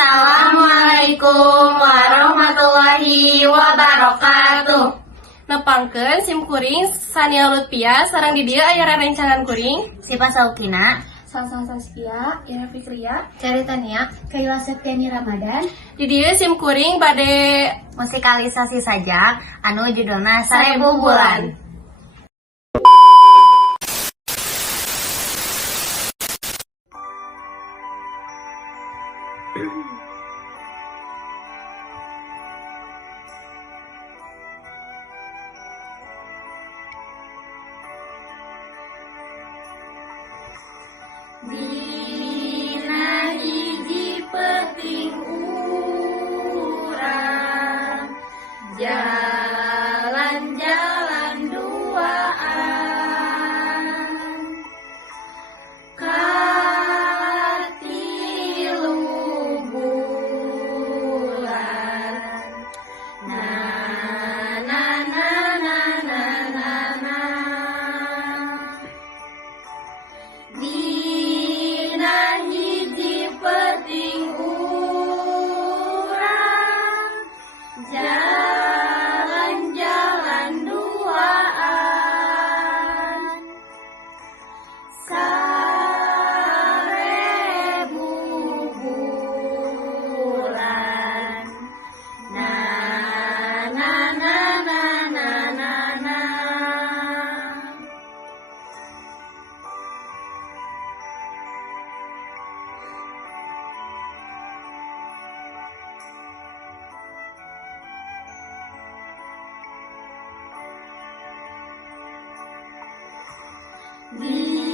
Assalamualaikum warahmatullahi wabarakatuh. Nepangkeun sim kuring Sania Lutfia sareng di dieu aya rerencangan kuring Sipa Saukina, Salsa Saskia, Ira Fikria, Ceritania, Kaila Septiani Ramadan. di dieu sim kuring bade Musikalisasi sajak anu judulna Sarebu Bulan. Dina hiji penting urang jalan-jalan duaan katilu bulan na na na na na na na Dina hiji penting urang jalan-jalan duaan sarebu bulan na na na na na na na Di